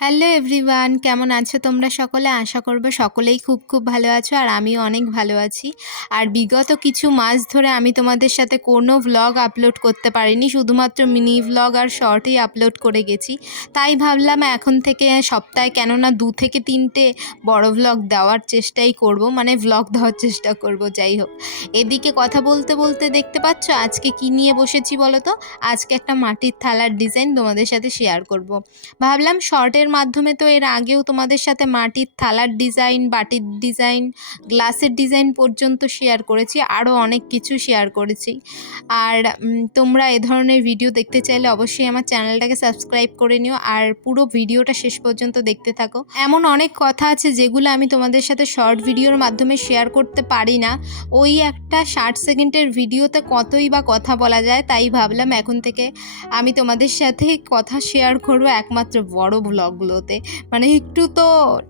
Hello everyone, কেমন আছো তোমরা সকলে? আশা করব সকলেই খুব খুব ভালো আছো আর আমিও অনেক ভালো আছি। আর বিগত কিছু মাস ধরে আমি তোমাদের সাথে কোনো ভ্লগ আপলোড করতে পারিনি, শুধুমাত্র মিনি ভ্লগ আর শর্টই আপলোড করে গেছি। তাই ভাবলাম এখন থেকে সপ্তাহে কেননা 2 থেকে 3টে বড় ভ্লগ দেওয়ার চেষ্টাই করব, মানে ভ্লগ দেওয়ার চেষ্টা করব। যাই হোক, এদিকে কথা বলতে বলতে দেখতে পাচ্ছ আজকে কি নিয়ে বসেছি বলো তো? আজকে একটা মাটির থালার ডিজাইন তোমাদের সাথে শেয়ার করব। ভাবলাম শর্টের মাধ্যমে তো এর আগেও তোমাদের সাথে মাটির থালার ডিজাইন, বাটির ডিজাইন, গ্লাসের ডিজাইন পর্যন্ত শেয়ার করেছি, আরও অনেক কিছু শেয়ার করেছি। আর তোমরা এ ধরনের ভিডিও দেখতে চাইলে অবশ্যই আমার চ্যানেলটাকে সাবস্ক্রাইব করে নিও আর পুরো ভিডিওটা শেষ পর্যন্ত দেখতে থাকো। এমন অনেক কথা আছে যেগুলো আমি তোমাদের সাথে শর্ট ভিডিওর মাধ্যমে শেয়ার করতে পারি না। ওই একটা 60 সেকেন্ডের ভিডিওতে কতই বা কথা বলা যায়, তাই ভাবলাম এখন থেকে আমি তোমাদের সাথে কথা শেয়ার করবো একমাত্র বড় ব্লগগুলোতে, মানে একটু তো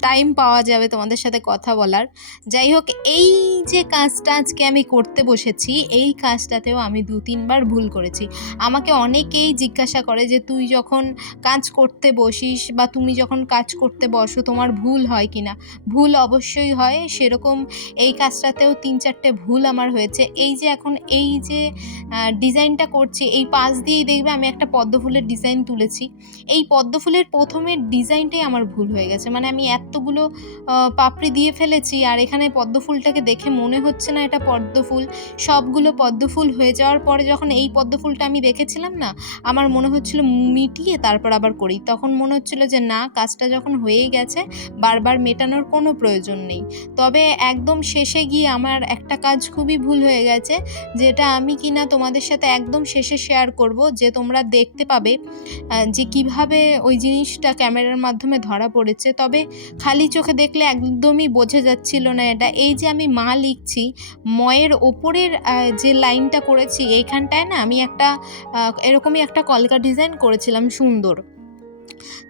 টাইম পাওয়া যাবে তোমাদের সাথে কথা বলার। যাই হোক, এই যে কাজটা আজকে আমি করতে বসেছি, এই কাজটাতেও আমি 2-3 বার ভুল করেছি। আমাকে অনেকেই জিজ্ঞাসা করে যে তুই যখন কাজ করতে বসিস বা তুমি যখন কাজ করতে বসো তোমার ভুল হয় কি না? ভুল অবশ্যই হয়, সেরকম এই কাজটাতেও 3-4টে ভুল আমার হয়েছে। এই যে এখন এই যে ডিজাইনটা করছি, এই পাশ দিয়েই দেখবে আমি একটা পদ্ম ফুলের ডিজাইন তুলেছি। এই পদ্ম ফুলের প্রথমের ডিজাইনটাই আমার ভুল হয়ে গেছে, মানে আমি এতগুলো পাপড়ি দিয়ে ফেলেছি আর এখানে পদ্ম ফুলটাকে দেখে মনে হচ্ছে না এটা পদ্ম ফুল। সবগুলো পদ্ম ফুল হয়ে যাওয়ার পরে যখন এই পদ্ম ফুলটা আমি দেখেছিলাম না, আমার মনে হচ্ছিল মিটিয়ে তারপর আবার করি। তখন মনে হচ্ছিল যে না, কাজটা যখন হয়েই গেছে বারবার মেটানোর কোনো প্রয়োজন নেই। তবে একদম শেষে গিয়ে আমার একটা কাজ খুবই ভুল হয়ে গেছে, যেটা আমি কিনা তোমাদের সাথে একদম শেষে শেয়ার করব, যে তোমরা দেখতে পাবে যে কিভাবে ওই জিনিসটা ক্যামেরার মাধ্যমে ধরা পড়েছে। তবে খালি চোখে দেখলে একদমই বোঝা যাচ্ছিল না এটা। এই যে আমি মা লিখছি, ময়ের ওপরের যে লাইনটা করেছি এইখানটায় না আমি একটা এরকমই একটা কলকা ডিজাইন করেছিলাম সুন্দর।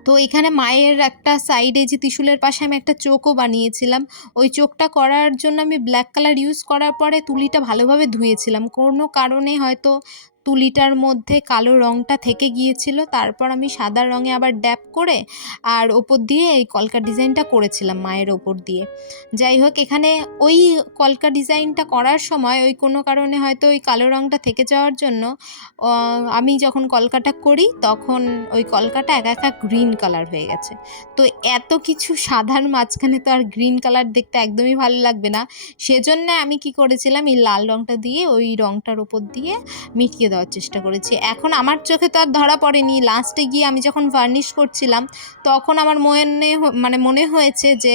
তো এখানে মায়ের একটা সাইডে যে ত্রিশূলের পাশে আমি একটা চোখও বানিয়েছিলাম। ওই চোখটা করার জন্য আমি ব্ল্যাক কালার ইউজ করার পরে তুলিটা ভালোভাবে ধুয়েছিলাম। কোনো কারণে হয়তো তুলিটার মধ্যে কালো রঙটা থেকে গিয়েছিল। তারপর আমি সাদা রঙে আবার ড্যাপ করে আর ওপর দিয়ে এই কলকা ডিজাইনটা করেছিলাম মায়ের ওপর দিয়ে। যাই হোক, এখানে ওই কলকা ডিজাইনটা করার সময় ওই কোনো কারণে হয়তো ওই কালো রঙটা থেকে যাওয়ার জন্য আমি যখন কলকাটা করি তখন ওই কলকাটা একা একা গ্রিন কালার হয়ে গেছে। তো এত কিছু সাদার মাঝখানে তো আর গ্রিন কালার দেখতে একদমই ভালো লাগবে না। সেজন্য আমি কি করেছিলাম, এই লাল রঙটা দিয়ে ওই রঙটার ওপর দিয়ে মিটিয়ে দেওয়ার চেষ্টা করেছি। এখন আমার চোখে তো আর ধরা পড়েনি। লাস্টে গিয়ে আমি যখন ভার্নিশ করছিলাম তখন আমার মনে হয়েছে যে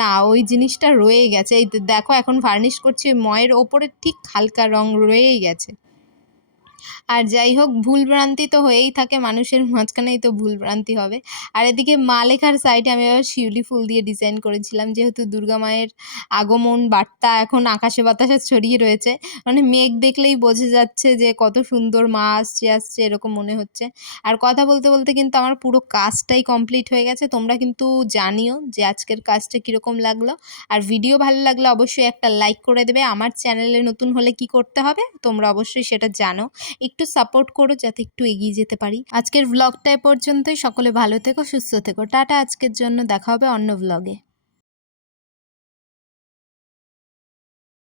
না, ওই জিনিসটা রয়ে গেছে। এই দেখো এখন ভার্নিশ করছি, ময়ের ওপরে ঠিক হালকা রং রয়েই গেছে। আর যাই হোক, ভুলভ্রান্তি তো হয়েই থাকে, মানুষের মাঝখানেই তো ভুলভ্রান্তি হবে। আর এদিকে মা লেখার সাইডে আমি আবার শিউলি ফুল দিয়ে ডিজাইন করেছিলাম, যেহেতু দুর্গা মায়ের আগমন বার্তা এখন আকাশে বাতাসে ছড়িয়ে রয়েছে। মানে মেঘ দেখলেই বোঝা যাচ্ছে যে কত সুন্দর মা আসছে আসছে এরকম মনে হচ্ছে। আর কথা বলতে বলতে কিন্তু আমার পুরো কাজটাই কমপ্লিট হয়ে গেছে। তোমরা কিন্তু জানিও যে আজকের কাজটা কীরকম লাগলো। আর ভিডিও ভালো লাগলে অবশ্যই একটা লাইক করে দেবে। আমার চ্যানেলে নতুন হলে কি করতে হবে তোমরা অবশ্যই সেটা জানো। একটু সাপোর্ট করো যাতে একটু এগিয়ে যেতে পারি। আজকের ভ্লগটা এ পর্যন্তই। সকলে ভালো থেকো, সুস্থ থেকো। টাটা আজকের জন্য, দেখা হবে অন্য ভ্লগে।